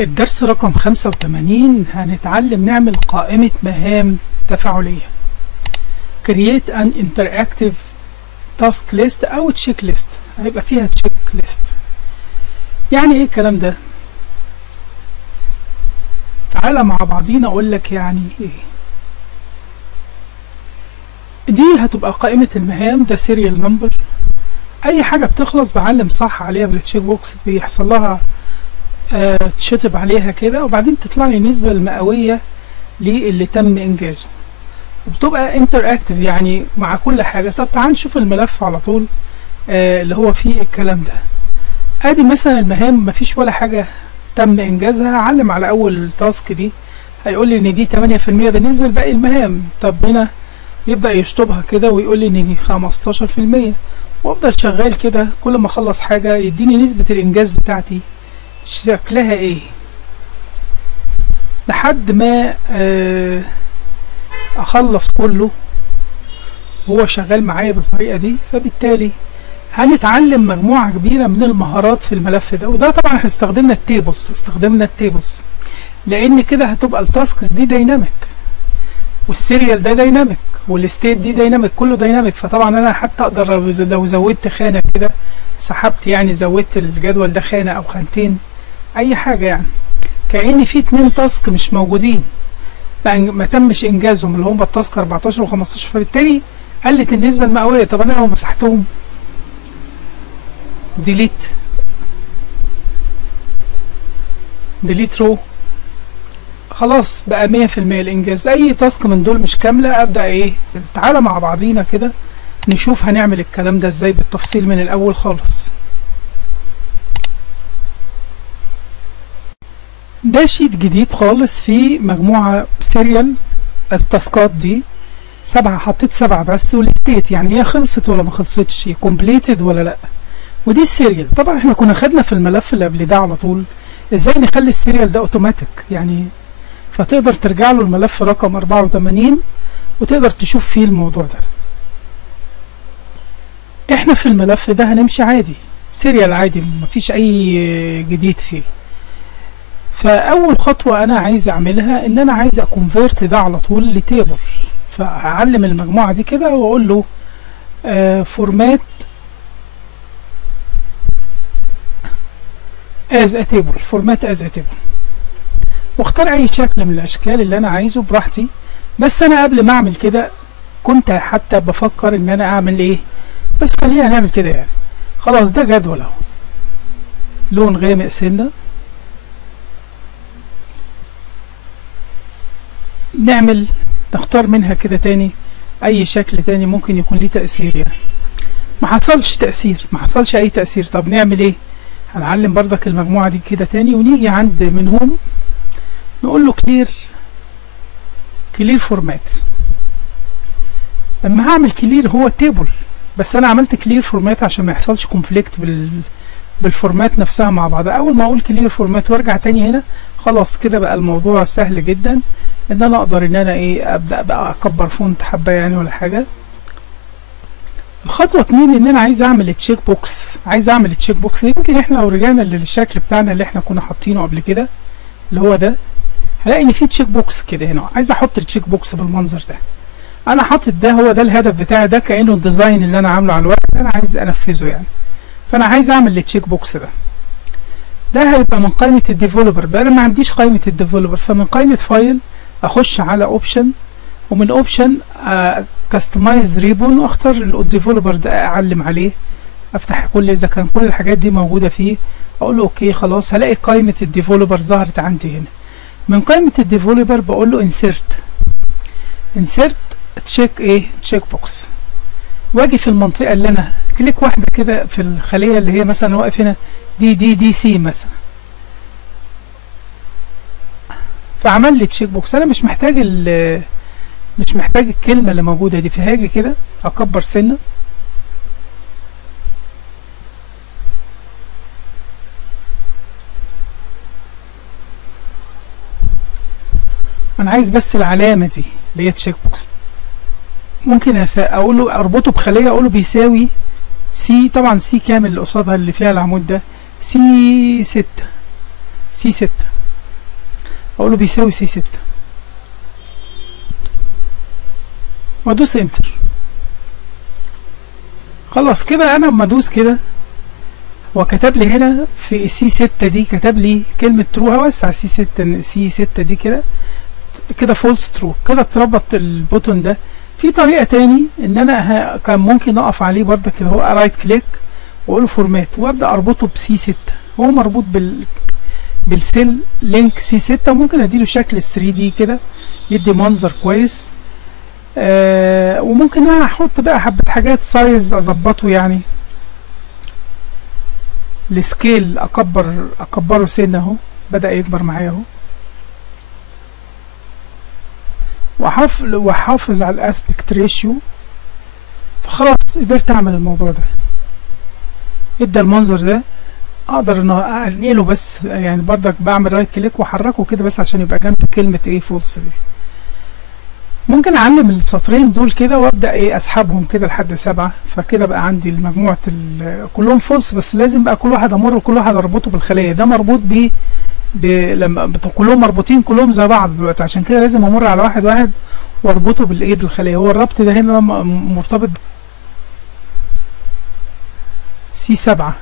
الدرس رقم 85 هنتعلم نعمل قائمة مهام تفاعلية. Create an interactive task list أو check list. هيبقى فيها check list. يعني ايه الكلام ده؟ تعالى مع بعضينا اقول لك يعني ايه. دي هتبقى قائمة المهام، ده سيريال نمبر. اي حاجة بتخلص بعلم صح عليها بالتشيك بوكس، بيحصل لها تشطب عليها كده، وبعدين تطلع لي النسبة المئوية للي تم انجازه، وبتبقى انتراكتيف يعني مع كل حاجة. طب تعال نشوف الملف على طول اللي هو فيه الكلام ده. ادي مثلا المهام مفيش ولا حاجة تم انجازها. اعلم على اول تاسك دي، هيقول لي ان دي 8% بالنسبة لباقي المهام. طب هنا يبدأ يشطبها كده ويقول لي ان دي 15%، وافضل شغال كده. كل ما اخلص حاجة يديني نسبة الانجاز بتاعتي شكلها ايه، لحد ما اخلص كله وهو شغال معايا بالطريقة دي. فبالتالي هنتعلم مجموعة كبيرة من المهارات في الملف ده. وده طبعا احنا استخدمنا التيبلز لان كده هتبقى التاسكس دي دايناميك، والسيريال ده دايناميك، والستيت دي دايناميك، كله دايناميك. فطبعا انا حتى اقدر لو زودت خانة كده، سحبت يعني زودت الجدول ده خانة او خانتين، اي حاجة يعني، كأن في 2 تاسك مش موجودين ما تمش انجازهم، اللي هم التاسك 14 و15. فبالتالي قلت النسبة المئوية. طب انا لو مسحتهم ديليت رو، خلاص بقى 100% الانجاز. اي تاسك من دول مش كاملة ابدأ ايه. تعالى مع بعضينا كده نشوف هنعمل الكلام ده ازاي بالتفصيل من الاول خالص. ده شيت جديد خالص فيه مجموعة سيريال. التاسكات دي 7، حطيت 7 بس، والستيت يعني هي خلصت ولا ما خلصتش، كومبليتد ولا لا. ودي السيريال. طبعا احنا كنا خدنا في الملف اللي قبل ده على طول ازاي نخلي السيريال ده اوتوماتيك يعني، فتقدر ترجع له الملف رقم 84 وتقدر تشوف فيه الموضوع ده. احنا في الملف ده هنمشي عادي سيريال عادي، مفيش اي جديد فيه. فاول خطوة انا عايز اعملها ان انا عايز اكونفيرت ده على طول لتيبل. فهعلم المجموعة دي كده واقول له فورمات از تيبل، فورمات از تيبل، واختار اي شكل من الاشكال اللي انا عايزه براحتي. بس انا قبل ما اعمل كده كنت حتى بفكر ان انا اعمل ايه، بس خلينا نعمل كده يعني. خلاص ده جدول اهو، لون غامق سنة. نختار منها كده تاني اي شكل تاني ممكن يكون ليه تأثير يعني. ما حصلش اي تأثير. طب نعمل ايه؟ هنعلم بردك المجموعة دي كده تاني، ونيجي عند منهم نقول له كلير فورمات. لما هعمل كلير هو تيبل، بس انا عملت كلير فورمات عشان ما يحصلش كونفليكت بالفورمات نفسها مع بعض. اول ما اقول كلير فورمات وارجع تاني هنا، خلاص كده بقى الموضوع سهل جدا ان انا اقدر ان انا ايه ابدا بقى اكبر فونت حبه يعني ولا حاجه. الخطوه 2 ان انا عايز اعمل تشيك بوكس. يمكن احنا لو رجعنا للشكل بتاعنا اللي احنا كنا حاطينه قبل كده اللي هو ده، هلاقي ان في تشيك بوكس كده هنا. عايز احط التشيك بوكس بالمنظر ده. انا حاطط ده، هو ده الهدف بتاعي، ده كانه الديزاين اللي انا عامله على الورق اللي انا عايز انفذه يعني. فانا عايز اعمل التشيك بوكس ده هيبقى من قائمه الديفلوبر. بقى انا ما عنديش قائمه الديفلوبر، فمن قائمه فايل اخش على اوبشن، ومن اوبشن كاستمايز ريبون، واختار الديفلوبر ده اعلم عليه، افتح اذا كان كل الحاجات دي موجوده فيه، اقول له اوكي. خلاص هلاقي قائمه الديفلوبر ظهرت عندي هنا. من قائمه الديفلوبر بقول له انسيرت تشيك بوكس، واجي في المنطقه اللي انا كليك واحده كده في الخليه اللي هي مثلا واقف هنا دي سي مثلا، فعمل لي تشيك بوكس. انا مش محتاج الكلمه اللي موجوده دي. فهاجي كده اكبر سنه، انا عايز بس العلامه دي اللي هي تشيك بوكس. ممكن اقول له اربطه بخليه، اقول له بيساوي سي، طبعا سي كامل اللي قصادها اللي فيها العمود ده، سي 6. اقول له بيساوي سي 6 وادوس انتر. خلاص كده انا لما ادوس كده هو كتب لي هنا في السي 6 دي، كتب لي كلمة ترو. هوسع سي 6 دي كده فولس ترو. كده اتربط البوتون ده. في طريقة تاني ان انا كان ممكن اقف عليه برضه كده، هو رايت كليك واقول له فورمات وابدا اربطه بسي 6. هو مربوط بالسيل لينك سي 6. ممكن اديله شكل 3 دي كده يدي منظر كويس. وممكن احط بقى حبة حاجات سايز اظبطه، يعني السكيل اكبره سنة اهو، بدأ يكبر معايا اهو. واحافظ على الاسبكت ريشيو. فخلاص قدرت اعمل الموضوع ده، ادى المنظر ده. اقدر ان انقله بس يعني برضك بعمل رايت كليك واحركه كده بس عشان يبقى جنب كلمة ايه فولس دي. ممكن اعلم السطرين دول كده وابدا ايه اسحبهم كده لحد 7. فكده بقى عندي المجموعة كلهم فولس، بس لازم بقى كل واحد كل واحد اربطه بالخلية. ده مربوط لما كلهم مربوطين كلهم زي بعض دلوقتي، عشان كده لازم امر على واحد واحد واربطه بالايه بالخلية. هو الربط ده هنا مرتبط سي 7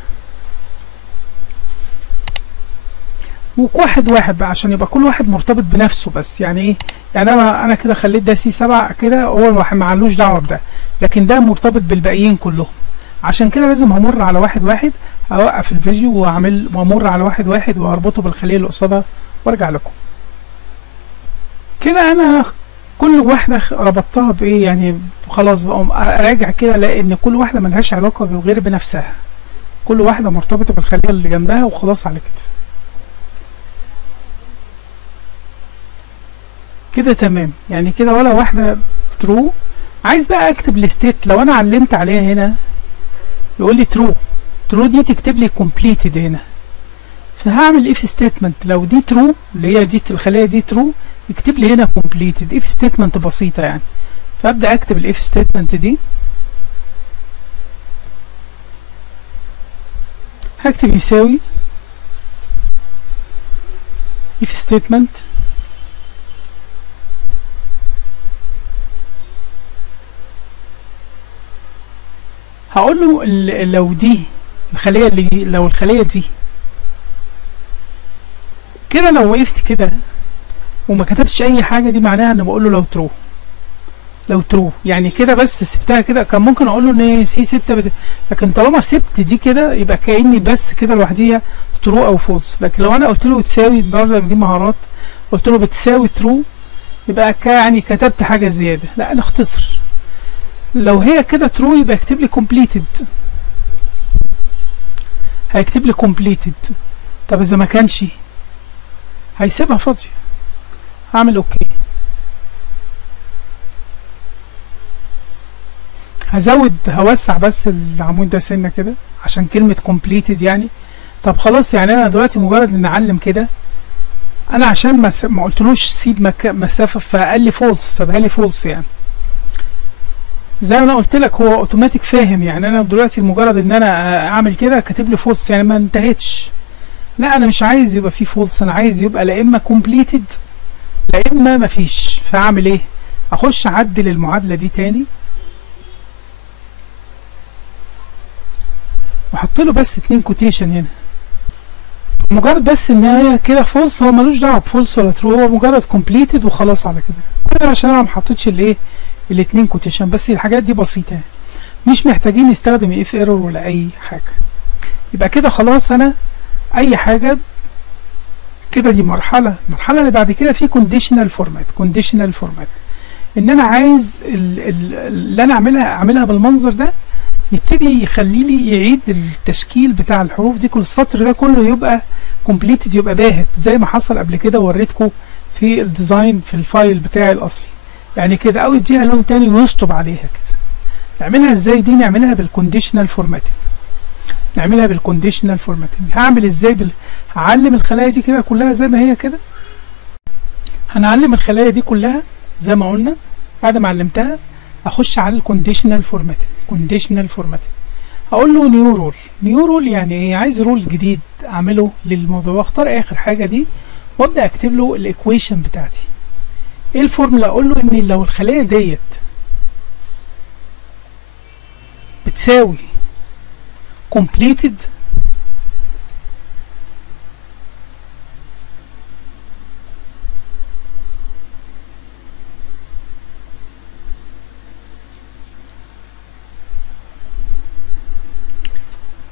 وواحد واحد بقى عشان يبقى كل واحد مرتبط بنفسه. بس يعني ايه، يعني انا كده خليت ده سي 7 كده، هو ما علوش دعوه بده، لكن ده مرتبط بالباقيين كلهم. عشان كده لازم همر على واحد واحد، اوقف الفيديو وامر على واحد واحد واربطه بالخليه اللي قصادها وارجع لكم. كده انا كل واحده ربطتها بايه يعني. خلاص بقى اراجع كده الاقي ان كل واحده ملهاش علاقه غير بنفسها، كل واحده مرتبطه بالخليه اللي جنبها وخلاص على كده تمام. يعني كده ولا واحدة ترو. عايز بقى اكتب الستيت. لو انا علمت عليها هنا يقول لي ترو دي تكتب لي completed هنا. فهعمل if statement. لو دي ترو اللي هي دي الخلية دي ترو يكتب لي هنا completed. if statement بسيطة يعني. فابدأ اكتب ال if statement دي. هكتب يساوي if statement هقول له لو دي الخلية لو الخلية دي كده، لو وقفت كده وما كتبتش اي حاجة دي معناها ان بقول له لو ترو يعني كده بس سبتها كده. كان ممكن اقول له ان سي 6 لكن طالما سبت دي كده يبقى كأني بس كده لوحديها ترو او فولس. لكن لو انا قلت له تساوي برضك دي مهارات، قلت له بتساوي ترو يبقى يعني كتبت حاجة زيادة. لا انا اختصر. لو هي كده ترو يبقى يكتب لي completed، هيكتب لي completed. طب اذا ما كانش هيسيبها فاضية. هعمل اوكي. هوسع بس العمود ده سنة كده عشان كلمة completed يعني. طب خلاص يعني انا دلوقتي مجرد ان اعلم كده، انا عشان ما قلتلوش سيب مسافة فقال لي فولس، سابها لي فولس. يعني زي ما انا قلت لك هو اوتوماتيك فاهم. يعني انا دلوقتي مجرد ان انا اعمل كده كاتب لي فولس يعني ما انتهتش. لا انا مش عايز يبقى فيه فولس، انا عايز يبقى لا اما كومبليتد لا اما مفيش. فاعمل ايه؟ اخش اعدل المعادله دي تاني واحط له بس 2 كوتيشن هنا، مجرد بس ان هي كده فولس. هو ملوش دعوه بفولس ولا ترو، هو مجرد كومبليتد وخلاص على كده. عشان انا ما حطيتش الايه الاتنين كوتيشن بس. الحاجات دي بسيطة مش محتاجين نستخدم اف ايرور ولا اي حاجة. يبقى كده خلاص انا اي حاجة كده دي مرحلة اللي بعد كده في كونديشنال فورمات. ان انا عايز اللي انا اعملها بالمنظر ده يبتدي يخلي لي يعيد التشكيل بتاع الحروف دي. كل السطر ده كله يبقى كومبليتد، يبقى باهت زي ما حصل قبل كده وريتكم في الديزاين في الفايل بتاعي الاصلي. يعني كده او يديها لون تاني ويشطب عليها كده. نعملها ازاي دي؟ نعملها بالكونديشنال فورماتنج. هعمل ازاي هعلم الخلايا دي كده كلها زي ما هي كده. هنعلم الخلايا دي كلها زي ما قلنا. بعد ما علمتها اخش على الكونديشنال فورماتنج. هقول له نيو رول يعني ايه؟ عايز رول جديد اعمله للموضوع. واختار اخر حاجه دي وابدا اكتب له الايكويشن بتاعتي. ايه الفورمولا؟ اقول له ان لو الخليه ديت بتساوي completed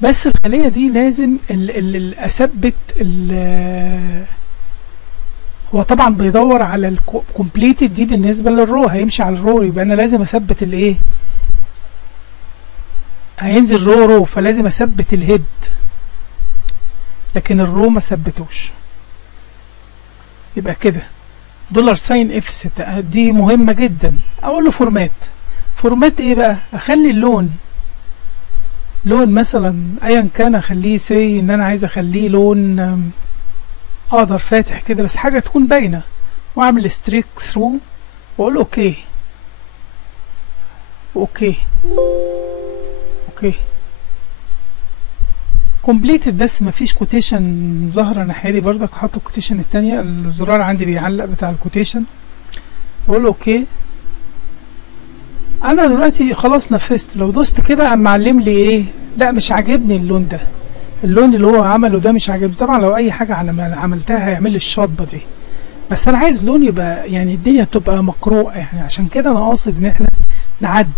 بس الخلية دي لازم اثبت هو طبعا بيدور على الكومبليتد دي بالنسبة للرو، هيمشي على الرو، يبقى انا لازم اثبت الايه، هينزل رو، فلازم اثبت الهيد، لكن الرو ما ثبتوش. يبقى كده $sign F6 دي مهمة جدا. اقول له فورمات ايه بقى؟ اخلي اللون مثلا ايا كان، اخليه سي ان انا عايز اخليه لون اقدر فاتح كده بس حاجة تكون باينة، واعمل ستريك ثرو واقول اوكي كومبليتد، بس مفيش كوتيشن ظاهرة ناحية دي، برضك هحط الكوتيشن التانية، الزرار عندي بيعلق بتاع الكوتيشن، اقول اوكي. انا دلوقتي خلاص نفذت، لو دوست كده قام معلم لي ايه؟ لا مش عاجبني اللون ده، اللون اللي هو عمله ده مش عاجبني. طبعا لو اي حاجه على ما عملتها هيعمل لي الشطبه دي، بس انا عايز لون يبقى يعني الدنيا تبقى مقروءه، يعني عشان كده انا قاصد ان احنا نعدل.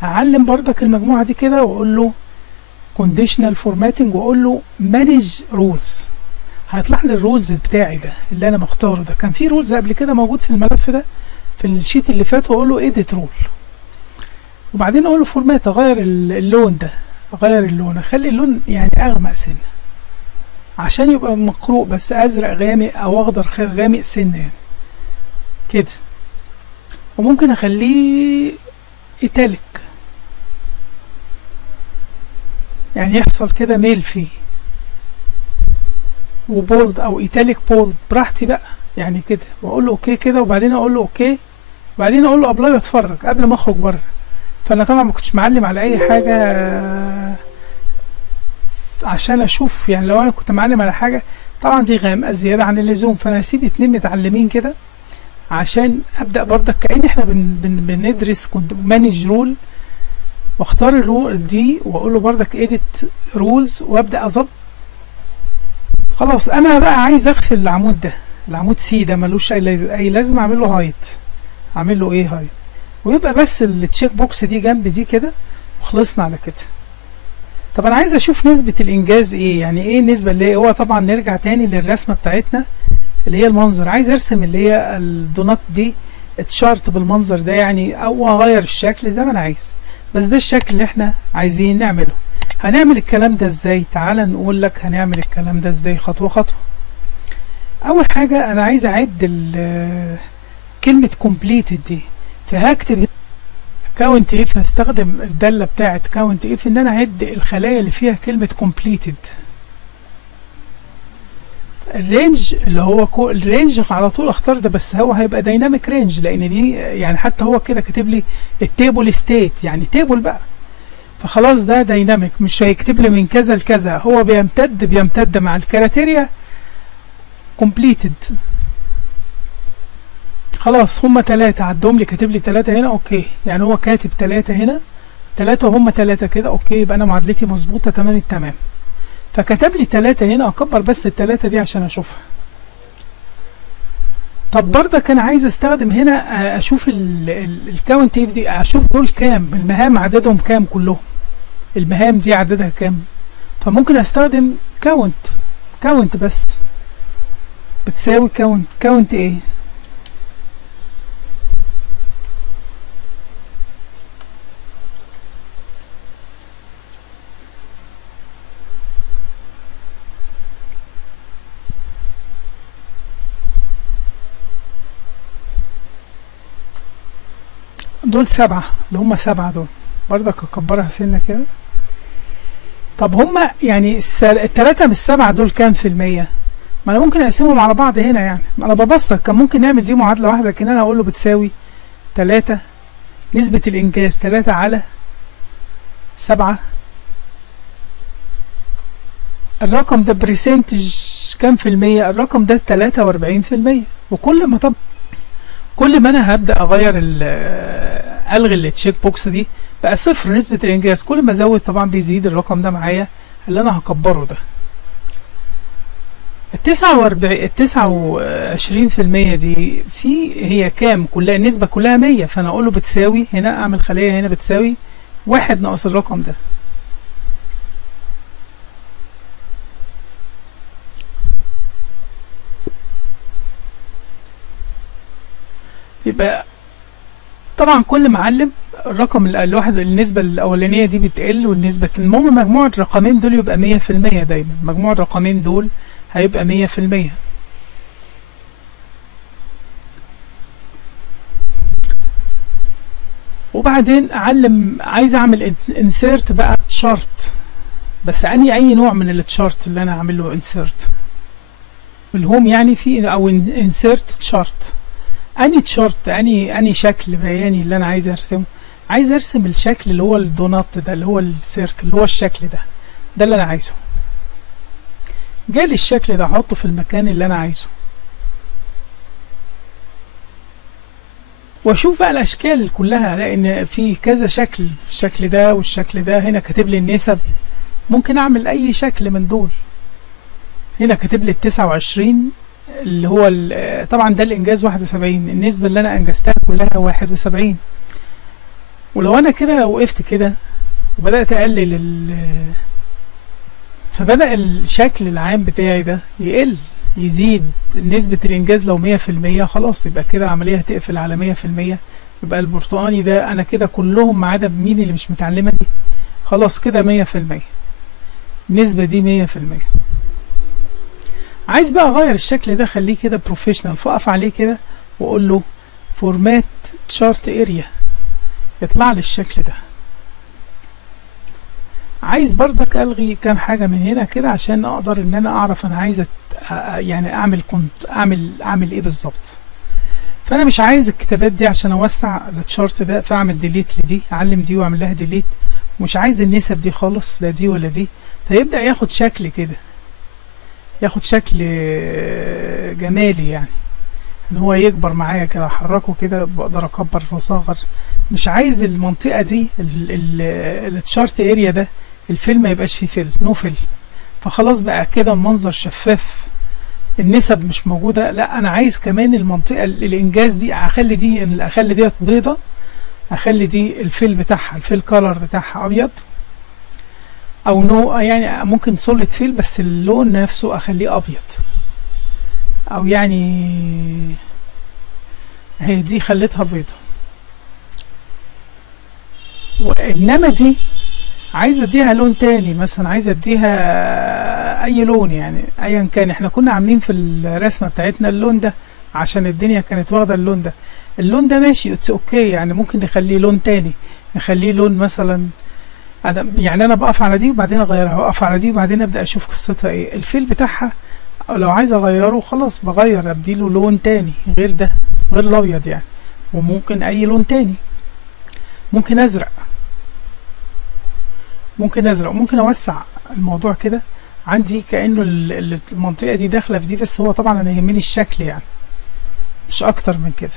هعلم بردك المجموعه دي كده واقول له كونديشنال فورماتنج واقول له مانج رولز، هيطلع لي الرولز بتاعي ده اللي انا مختاره ده. كان في رولز قبل كده موجود في الملف ده في الشيت اللي فات، واقول له اديت رول، وبعدين اقول له فورمات، اغير اللون ده، اغير اللون، اخلي اللون يعني اغمق سنه عشان يبقى مقروء، بس ازرق غامق او اخضر غامق سنه يعني كده. وممكن اخليه ايتاليك يعني يحصل كده ميل فيه، وبولد او ايتاليك بولد براحتي بقى يعني كده، واقول له اوكي كده، وبعدين اقول له اوكي، وبعدين اقول له ابلاي واتفرج قبل ما اخرج بره. فانا طبعا ما كنتش معلم على اي حاجه عشان اشوف، يعني لو انا كنت معلم على حاجه طبعا دي غامقه زياده عن اللزوم، فانا هسيب 2 متعلمين كده عشان ابدا برضك كأن احنا بندرس. كنت مانج رول واختار الرول دي واقول له برضك اديت رولز وابدا اظبط. خلاص انا بقى عايز اخفي العمود ده، العمود سي ده ملوش اي لازمه، اعمل له هايت، اعمل له ايه هايت، ويبقى بس التشيك بوكس دي جنب دي كده، وخلصنا على كده. طب انا عايز اشوف نسبة الانجاز ايه، يعني ايه النسبة اللي هو طبعا نرجع تاني للرسمة بتاعتنا اللي هي المنظر. عايز ارسم اللي هي الدونات دي اتشارت بالمنظر ده يعني، او اغير الشكل زي ما انا عايز، بس ده الشكل اللي احنا عايزين نعمله. هنعمل الكلام ده ازاي؟ تعال نقول لك هنعمل الكلام ده ازاي خطوة خطوة. اول حاجة انا عايز اعد كلمة completed دي، فهكتب كاونت اف، هستخدم الداله بتاعه كاونت اف ان انا اعد الخلايا اللي فيها كلمه كومبليتد. الرينج اللي هو الرينج على طول اختار ده، بس هو هيبقى دايناميك رينج لان دي يعني حتى هو كده كاتب لي التيبل ستيت يعني تيبل بقى، فخلاص ده دايناميك، مش هيكتب لي من كذا لكذا، هو بيمتد مع الكريتيريا كومبليتد. خلاص هما 3 عدهم لي، كاتب لي 3 هنا اوكي، يعني هو كاتب 3 هنا 3 وهم 3 كده اوكي، يبقى انا معادلتي مظبوطه تمام التمام. فكتب لي 3 هنا، اكبر بس ال3 دي عشان اشوفها. طب برضك انا عايز استخدم هنا اشوف الكاونت اف دي، اشوف دول كام، المهام عددهم كام كلهم، المهام دي عددها كام. فممكن استخدم كاونت بس بتساوي كاونت ايه، دول 7 اللي هم 7 دول، برضك اكبرها سنه كده. طب هم يعني ال3 من ال7 دول كام في المية؟ ما انا ممكن اقسمهم على بعض هنا يعني، ما انا ببسط، كان ممكن نعمل دي معادله واحده، لكن انا اقول له بتساوي 3 نسبه الانجاز 3 على 7. الرقم ده بريسنتج كام في المية؟ الرقم ده 43%. وكل ما كل ما انا هبدأ اغير الغي التشيك بوكس دي بقى صفر نسبة الانجاز. كل ما ازود طبعا بيزيد الرقم ده معايا اللي انا هكبره ده. ال29% دي هي كام؟ كلها النسبة كلها 100. فانا اقول له بتساوي، هنا اعمل خلية هنا بتساوي 1 ناقص الرقم ده. يبقى طبعا كل ما اعلم الرقم الواحد النسبة الأولانية دي بتقل، والنسبة المهم مجموع الرقمين دول يبقى 100%. دايما مجموع الرقمين دول هيبقى 100%. وبعدين اعلم، عايز اعمل انسيرت بقى شارت، بس اي نوع من التشارت اللي انا اعمل له انسيرت الهوم يعني في، او انسيرت تشارت. اني تشارت، اني شكل بياني اللي انا عايز ارسمه. عايز ارسم الشكل اللي هو الدونات ده، اللي هو السيركل، اللي هو الشكل ده اللي انا عايزه. جالي الشكل ده احطه في المكان اللي انا عايزه، واشوف بقى الاشكال كلها. لان في كذا شكل، الشكل ده والشكل ده. هنا كاتب لي النسب، ممكن اعمل اي شكل من دول. هنا كاتب لي ال29 اللي هو طبعا ده الانجاز 71، النسبة اللي انا انجزتها كلها 71. ولو انا كده وقفت كده وبدأت اقلل فبدأ الشكل العام بتاعي ده يقل، يزيد نسبة الانجاز. لو 100% خلاص يبقى كده العملية هتقفل على 100%. يبقى البرتقاني ده انا كده كلهم ما عدا مين اللي مش متعلمة دي، خلاص كده 100%. النسبة دي 100%. عايز بقى اغير الشكل ده، خليه كده بروفيشنال، فاقف عليه كده واقول له فورمات تشارت اريا، يطلع لي الشكل ده. عايز برضك الغي كام حاجه من هنا كده عشان اقدر ان انا اعرف انا عايز يعني اعمل ايه بالظبط. فانا مش عايز الكتابات دي عشان اوسع التشارت ده، فاعمل ديليت لدي، اعلم دي واعمل لها ديليت. مش عايز النسب دي خالص، لا دي ولا دي. فيبدا ياخد شكل كده، ياخد شكل جمالي يعني، ان هو يكبر معايا كده، احركه كده بقدر اكبر واصغر. مش عايز المنطقه دي التشارت اريا ده الفيل ما يبقاش فيه فيل، نو فيل. فخلاص بقى كده المنظر شفاف، النسب مش موجوده. لا انا عايز كمان المنطقه الانجاز دي اخلي ديت بيضه، اخلي دي الفيل بتاعها، الفيل كولر بتاعها ابيض، او نو يعني ممكن سوليد فيل بس اللون نفسه اخليه ابيض، او يعني هي دي خليتها بيضة. وانما دي عايز اديها لون تاني، مثلا عايز اديها اي لون يعني ايا كان. احنا كنا عاملين في الرسمة بتاعتنا اللون ده عشان الدنيا كانت واخدة اللون ده. اللون ده ماشي اتس اوكي، يعني ممكن نخليه لون تاني، نخليه لون مثلا يعني انا بقف على دي وبعدين اغيرها، واقف على دي وبعدين ابدا اشوف قصتها ايه، الفيل بتاعها. لو عايز اغيره خلاص بغير، اديله لون تاني غير ده، غير الابيض يعني. وممكن اي لون تاني، ممكن ازرق، ممكن اوسع الموضوع كده عندي كانه المنطقه دي داخله في دي. بس هو طبعا انا يهمني الشكل يعني، مش اكتر من كده.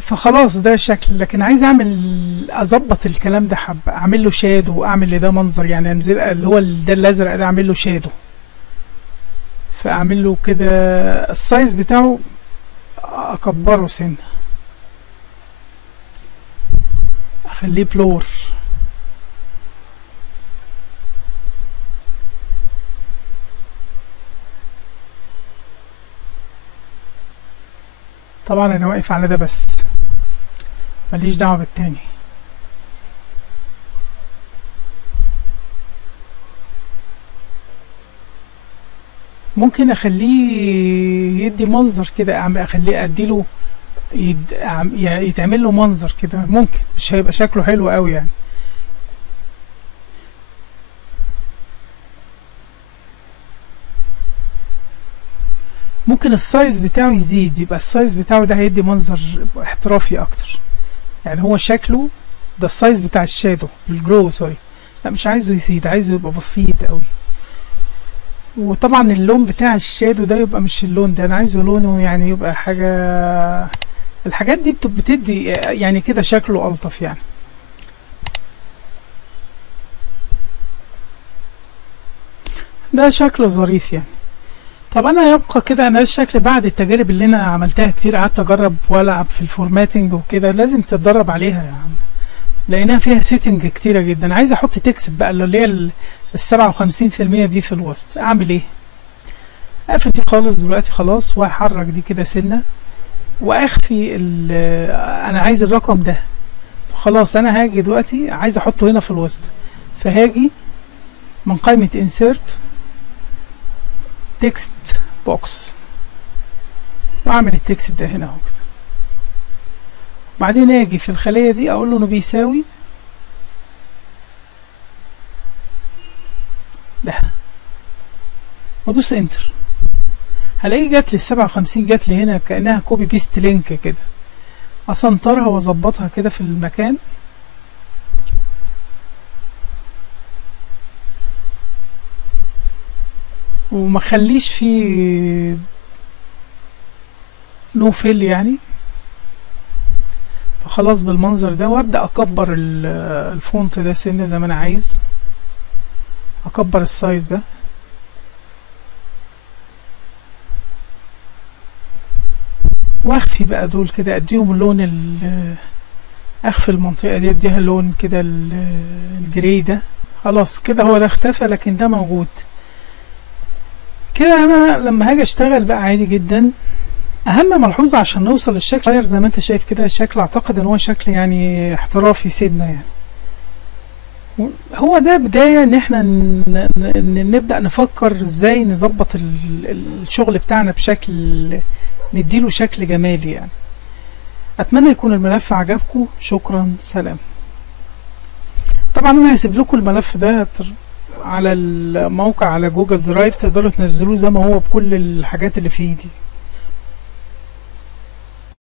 فخلاص ده شكل. لكن عايز اظبط الكلام ده حبه، اعمل له شادو، واعمل لده منظر يعني، انزل اللي هو ده الازرق ده اعمل له شادو. فاعمل له كده السايز بتاعه اكبره سنه، اخليه بلور. طبعا انا واقف على ده بس، ماليش دعوه بالتاني. ممكن اخليه يدي منظر كده، اخليه اديله يتعمل له منظر كده، ممكن مش هيبقى شكله حلو قوي يعني. ممكن السايز بتاعه يزيد، يبقى السايز بتاعه ده هيدي منظر احترافي اكتر يعني. هو شكله ده السايز بتاع الشادو الجلو، سوري لا مش عايزه يزيد، عايزه يبقى بسيط قوي. وطبعا اللون بتاع الشادو ده يبقى مش اللون ده، انا عايزه لونه يعني يبقى حاجة، الحاجات دي بتدي يعني كده شكله ألطف يعني. ده شكله ظريف يعني. طب انا يبقى كده، انا الشكل بعد التجارب اللي انا عملتها كتير، قعدت اجرب والعب في الفورماتنج وكده، لازم تتدرب عليها يعني، لانها فيها سيتنج كتيره جدا. عايز احط تكست بقى اللي هي ال57% دي في الوسط، اعمل ايه؟ اقفل دي خالص دلوقتي خلاص، واحرك دي كده سنه، واخفي انا عايز الرقم ده خلاص. انا هاجي دلوقتي عايز احطه هنا في الوسط، فهاجي من قائمه insert text box واعمل التكست ده هنا اهو كده. بعدين اجي في الخليه دي اقول له انه بيساوي ده، وادوس انتر. هلاقي جات لي ال57، جات لي هنا كانها كوبي بيست لينك كده. اسنطرها واظبطها كده في المكان، وما خليش فيه نو فيل يعني. فخلاص بالمنظر ده، وابدا اكبر الفونت ده سنه زي ما انا عايز، اكبر السايز ده، واخفي بقى دول كده، اديهم اللون اخفي المنطقه دي اديها اللون كده الجري ده. خلاص كده هو ده اختفى، لكن ده موجود كده. انا لما هاجي اشتغل بقى عادي جدا. اهم ملحوظه عشان نوصل للشكل غير زي ما انت شايف كده، الشكل اعتقد ان هو شكل يعني احترافي سيدنا يعني. هو ده بدايه ان احنا نبدا نفكر ازاي نظبط الشغل بتاعنا بشكل نديله شكل جمالي يعني. اتمنى يكون الملف عجبكم. شكرا، سلام. طبعا انا هسيب لكم الملف ده على الموقع على جوجل درايف، تقدروا تنزلوه زي ما هو بكل الحاجات اللي فيه دي.